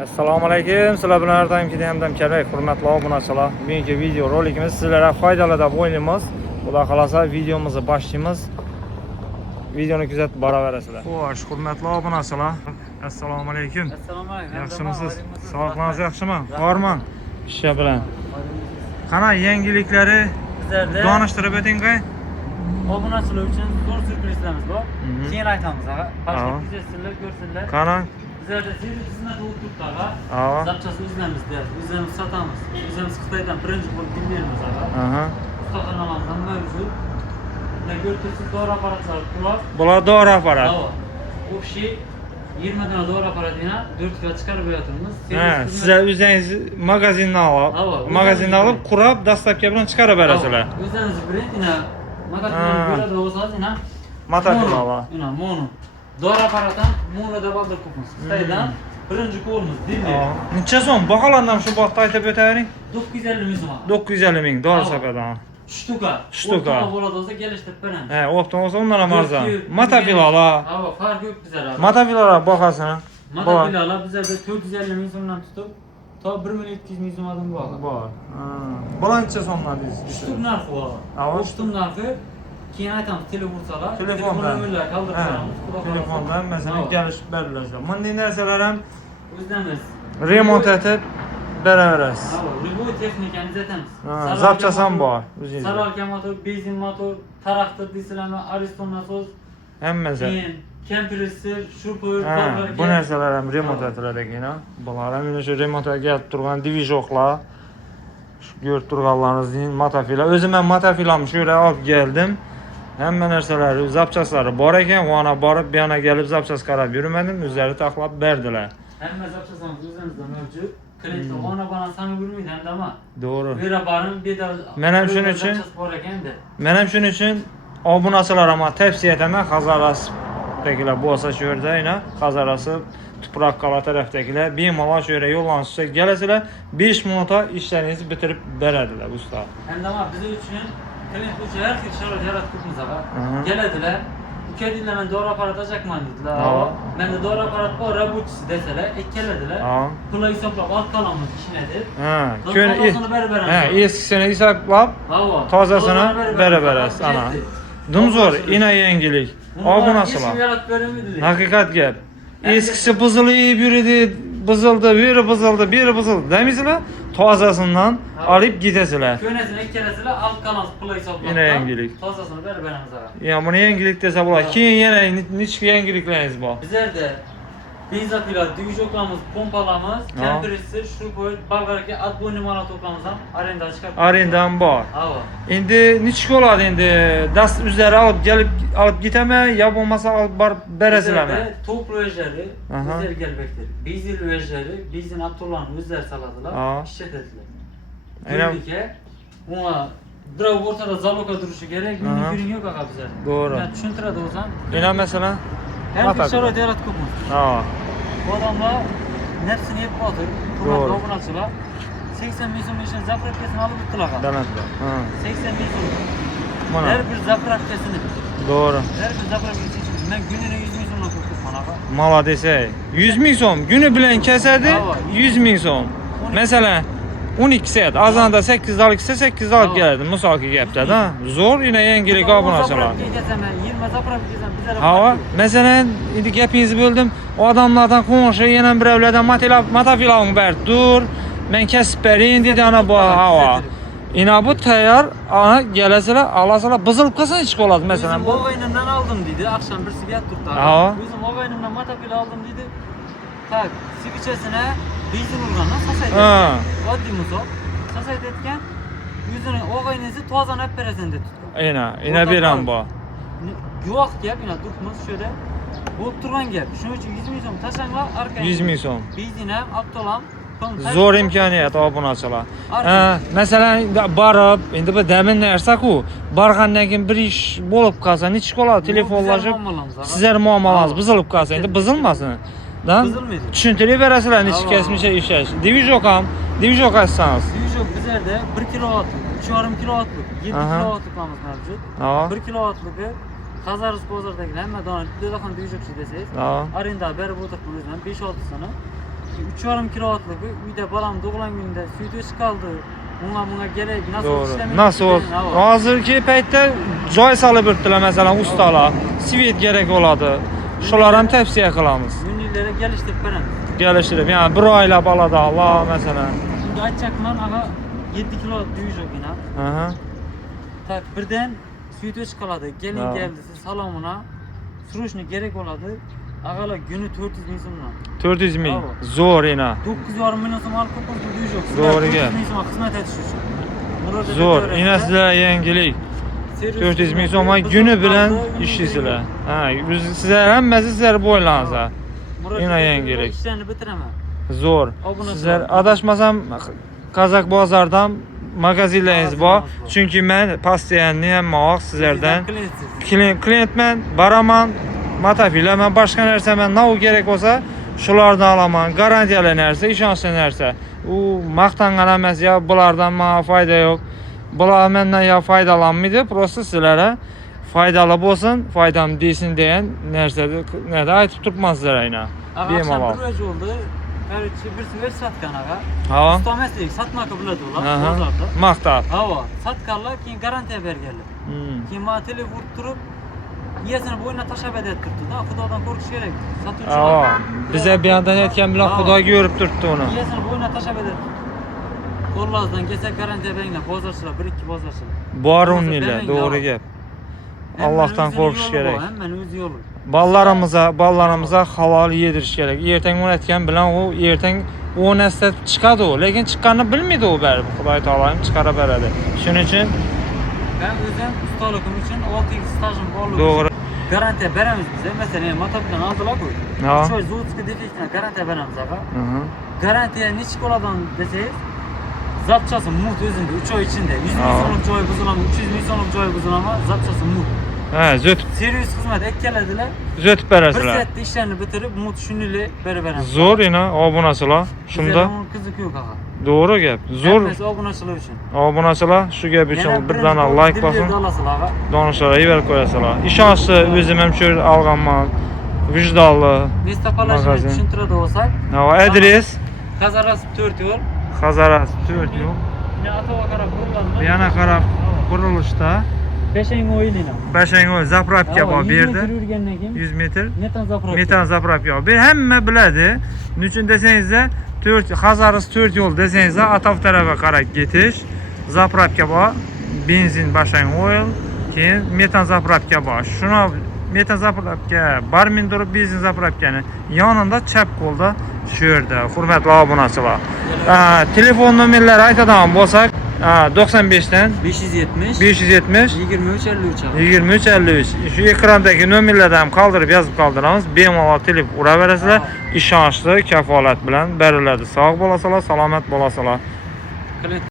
Assalomu alaykum. Sizlar bilan har doimgidek hamdam kerak, hurmatli obunachilar. Bugungi video rolikimiz sizlarga foydali deb o'ylaymiz. Xudo xolasa videomizni boshlaymiz. Videoni kuzatib boraverasizlar. Xo'sh, hurmatli obunachilar. Assalomu alaykum. Assalomu alaykum. Yaxshimisiz? Sog'liqingiz yaxshimi? Bormi? Ish bilan. Qana yangiliklari Bizlarda donishtirib o'ting-qay. obunachilar uchun zo'r syurprizlarimiz bor. Keyin aytamiz, ha. Boshqa kuzatsinlar, ko'rsinlar. Qana? Bizlarda servis xizmati o'ttiribdi, Ava. Zapchasi o'zlarimiz deyapmiz. O'zlarimiz sotamiz. O'zimiz Xitoydan birinchi bo'lib kelganmiz, Aha. Ustaxonalarimiz ham mavjud. Ular ko'rtirsiz dori apparatlari turibdi. Bular dori apparat. Общий 20 dona dori apparatini 4 ga chiqarib beramiz. Ha, sizlar o'zingiz magazindan olib, magazindan olib, qurib, dastlabki bilan chiqarib berasizlar. O'zingiz brendini magazindan bo'ladi o'zingizina Matafilova. Ina mono. Dori apparati mono deb oldiribmiz. Xitoydan birinchi qo'limiz deydi. Necha so'm? Baholardan shu vaqtda aytib o'tavering. 950 ming so'm. 950 ming dori sapadan. Shtuka. Shtuka. Bo'ladi bo'lsa kelishib beramiz. He, opton olsa undan ham arzon. Matafilolar. Ha, farq yo'q bizlarda. Matafilolar bahosini. Matafilolar bizlarda 450 ming so'mdan tutib to 1 million 200 ming so'mdan bor. Bor. Bular necha so'mdan deysiz? Shtuk narxi bor. Ava. Shtuk narxi keyin aytamiz, telefonsalar. Telefondan. Qoldirib beramiz. Telefondan masalan kelishib beriladi. Bunday narsalar ham O'zimiz remont etib beraverasiz. Любой texnikani aytamiz. Zapchasi ham bor o'zingizda. Saralka motor, benzin motor, traktor deysizlarmi, Ariston nasos, Hammasi. keyin kompressor, shupur, Bu narsalar ham remont etiladi ekan. Bular ham mana shu remontga kelib turgan divizoklar. Shu ko'rib turganlaringizning matafilar. O'zim ham matafilamni shu yerga olib keldim. Hamma narsalari, zapchaslari bor ekan. Vona borib, bu yana kelib zapchas qarab yurmadim. O'zlari taxlab berdilar. Hamma zapchasimiz o'zimizda mavjud. Klientlar ona bilan sanib yurmaydi hamdama. To'g'ri. Vera barim, bedal. Men ham shuning uchun bor ekanda. Men ham shuning uchun obunachilarga tavsiya etaman, Xazalasdagilar bo'lsa shu yerda, yana Xazalasi tuproq qala tarafdagilar bemalol shu yerga yo'llanishsa kelasizlar, 5 minutda ishlaringizni bitirib beradilar usta. Hamdama biz uchun klient uchun har xil sharoit yaratibmiz aka. Keladilar. Ukadinglar men dori apparat ajaqman dedilar. Menda dori apparat bor, rabotchisi desalar, keladilar. Pullar hisoblab olib qolamiz ishini deb. Eskisini hisoblab, tozasini berib berasiz. Ana. Dumzo'r, ina yangilik. Obunachilar. Haqiqat gap. Eskisi buzilib yurdi, buzildi, biri buzildi, biri buzildi. Demisizlar? Tozasidan olib ketasizlar. Ko'nasini kelasizlar, olib qolamiz pullar hisoblab. Ina yangilik. Tozasini berib beramiz aka. Ya buni yangilik desa bo'ladi. Keyin yana nechta yangiliklaringiz bor? Bizlarda benzopilar, dvijoklarimiz, pompalarimiz, kompressor, shupur, bolgarka, отбойный motor to'plamiz ham arendaga chiqarib. Arendan bor. Ha. Endi nechta bo'ladi endi? Dast o'zlari olib ketami, yo bo'lmasa olib borib berasizlarmi? Top rejali, o'zlari kelbekdir. Benzin rejali, benzin avtolarni o'zlari soladilar, ishlatadilar. Aynan uni birov o'rtada zaloga turishi kerak, buning yo'q aka bizlar. To'g'ri. Men tushuntiradi o'zim. Ena masalan, har xil sharoit yaratibmiz. Odamlar nafsini yeb qo'ydi. To'g'ri. Obunachilar 80 ming so'm ishini zapravkasini olib o'tdilar. Demakdir. 80 ming so'm. Mana. Har bir zapravkasini. To'g'ri. Har bir zapravkasi uchun men kunini 100 ming so'mdan qo'yibman aka. Молодец. 100 ming so'm kuni bilan kesadi, 100 ming so'm. Masalan 12 soat, azonda 8 da olib kelsa 8 da olib keladi. Misolga gapda, zo'r ina yangilik obunachilar. 20 zapravka kesam bizlar. Ha, masalan, endi gapingizni bo'ldim. Odamlardan qo'ng'ishi yana birovlardan matafilovni ber, dur. Men kesib bering dedi ana bu havo. Ina bu tayyor, ana kelasizlar, olasizlar, buzilib qolsa ish bo'ladi masalan. Bu og'aynimdan oldim dedi, akşam birisi gap turdi. O'zim og'aynimdan matafil oldim dedi. Tak, sivichasini benzin urgandan sasaydi. Oddiy misol. Sasaydi etgan, o'zini og'ayningizni tozalab olib berasan deb tutdi. Ina beram bu. Yo'q gap, ina turibmiz shu yerda. Bo'lib turgan gap. Shuning uchun 100 ming so'm tashanglar, arqaga 100 ming so'm. Benzin ham, avtolam Zo'r imkoniyat obunachilar. Masalan, borib, endi bu damin narsa-ku, borgandan keyin bir ish bo'lib qolsa, necha qoladi? Telefonlashib, sizlar muammolangiz buzilib qolsa, endi buzilmasin. Buzilmaydi. Tushuntirib berasizlar, necha kesmicha ishlash. Divizok ham, divizok aytsangiz. Divizok bizlarda 1 kW, 3,5 kWlik, 7 kWlik mavjud. 1 kWligi Xazaris bozordagi hamma dona telefonda yuribchi desangiz, arenda berib o'tiribmiz o'zim 5-6 sini. 3,5 kilovatlık uyda balam doğulan günde sütü çıkaldı. Buna gerek nasıl Doğru. işlemek Nasıl ol? istediğin hava. Hazırki paytda joy salıb yurtdilar mesela ustalar. Svet gerek oladı. Şolaran tavsiye qilamiz. Ünlülere geliştirip veremiz. Geliştirib, yani bir oila balada Allah mesela. Şimdi açacakman aga 7 kilo düğüş o yine. Aha. Tak birden sütü çıkaladı. Gelin Ha. geldi salonuna. Sürüşünü gerek oladı. Ağala günü 400 bin so'mdan. 400 ming. Bravo. Zo'r ina. 9,5 milyon so'm olib ko'p düğüş yok. Doğru 400 gel. bin so'm xizmat etish uchun. Murojaat Zo'r. etaverasizlar. Ina sizlar yangilik. Servis 400 ming xizmati, so'm biz günü so'm bilan kaldı, ünlü ishlaysizlar. gerek yok. Ha, sizlar hammasi sizlar bo'ylansa. Murojaat Ina etaverib yangilik. ishlarni bitiraman. Zo'r. Obuna Sizlar qilaman. adashmasam Qazaq bozordan magazinlaringiz bor. Magazinimiz bor. Chunki men postoyanni hamma vaqt sizlardan Klientsiz. klientman, baraman, matafila, men boshqa narsa men nima kerak bo'lsa, shulardan olaman. Garantiyali narsa, ishonchli narsa. U maqtangan emas, ya bulardan menga foyda yo'q. Bular mendan ya foydalanmaydi, prosta sizlarga foydali bo'lsin, foydam desin degan narsani nada aytib turibman sizlarga aynan. Akşam Bemalol. bir öyle oldu. Karıcı bir sefer satkan aga. Ha. Usta mesleği satmak biladi ular Aha. bozorda. Maqtab. Hava satkarlar keyin garantiya berganlar. Keyin ma tele vurib turib iyasini bo'yniga tashab edet turibdi da, xudodan qo'rqish kerak. Sotuvchilar. Bize bir yandan aytgan bilan Xudo ko'rib turibdi uni. Iyasini bo'yniga tashab edet. Qo'llazdan kelsa garantiya beringlar, bozorchilar, 1-2 bozorchilar. Bor uninglar, to'g'ri gap. Allohdan qo'rqish kerak. Hammaning o'z yo'li. Ballarimize halal yedirish kerak. Ertang o'tgan bilan u ertang o narsa chiqadi u, lekin chiqqanini bilmaydi u baribir. Xudoy taoloyim chiqarib beradi. Shuning uchun Ben o'zim ustaligim uchun 6 yil stajim borligi Doğru. uchun garantiya beramiz biz. Masalan, motobilan oldilar-ku. Ha. Choy zavодskiy defektini garantiya beramiz aga. Hı. Garantiya necha ko'ladan desangiz, zapchasi mut o'zida 3 oy ichida 100 Ha. ming so'mlik joyi buziladi, 300 ming so'mlik joyi buziladi, zapchasi mut. Ha, Servis xizmat ekkaladilar. zötib Bir berasizlar. soatda ishlarni bitirib, mut shunili berib beramiz. Zo'r ina obunachilar. Shunda qiziq yo'q aga. to'g'ri gap. Zo'r Hammasi obunachilar uchun. obunachilar shu gap uchun birdan like bosin. olasizlar aga. Donishlarga berib qo'yasizlar. Ishonchli o'zim ham shu olganman. Vijdonli. Biz topalashni Magazin. tushuntiradi bo'lsak, Ha, adres Qazaras 4 yo'l. Hazaras 4 yo'l. Yana atova qarab buriladi. Yana qarab burilishda Beshang o'yinina. Bashangoy zapravka bor bu yerda. Yurgandan keyin 100 metr metan zapravka. metan zapravka. Bu hamma biladi. Nechun desangizda 4 Hazaras 4 yo'l desangizda atov tarafga qarab ketish. Zapravka bor. Benzin Bashangoy, keyin metan zapravka bor. Shuni metan zapravka, barmin turib benzin zapravkani yonida chap qo'lda shu yerda. Hurmatli obunachilar. Telefon nomerlari aytadigan bo'lsak, 95 dan 570 570 23 53 abi. 23 53. Şu ekrandagi nomerlardan ham qoldirib yozib qoldiramiz. Bemalol telefon uraverasizlar. Ishonchli kafolat bilan beriladi. Sog' bo'lasizlar, salomat bo'lasizlar.